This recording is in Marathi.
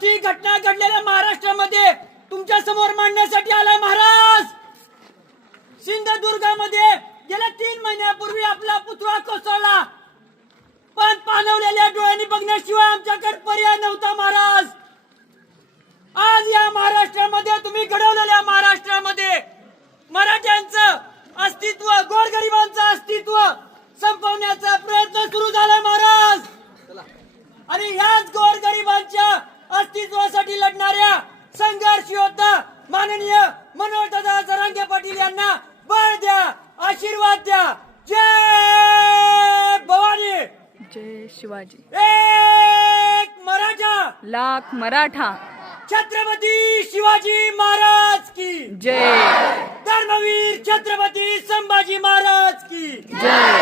गोष्टी घटना घडलेल्या महाराष्ट्रामध्ये तुमच्या समोर मांडण्यासाठी आलाय महाराज। सिंधुदुर्गामध्ये गेल्या 3 महिन्यापूर्वी आपला पुतळा कोसळला, पण पाणवलेल्या डोळ्यांनी बघण्याशिवाय आमच्याकडे पर्याय नव्हता महाराज। आज या महाराष्ट्रामध्ये तुम्ही घडवलेल्या महाराष्ट्रामध्ये मराठ्यांचं अस्तित्व, गोरगरिबांचं अस्तित्व संपवण्याचा प्रयत्न सुरू झाला महाराज। आणि ह्याच गोरगरिबांच्या अस्तित्वासाठी लढणाऱ्या संघर्ष योद्धा माननीय मनोहरदादा जरांगे पाटील यांना बळ द्या, आशीर्वाद द्या। जय भवानी, जय शिवाजी, एक मराठा लाख मराठा, छत्रपती शिवाजी महाराज की जय, धर्मवीर छत्रपती संभाजी महाराज की जय।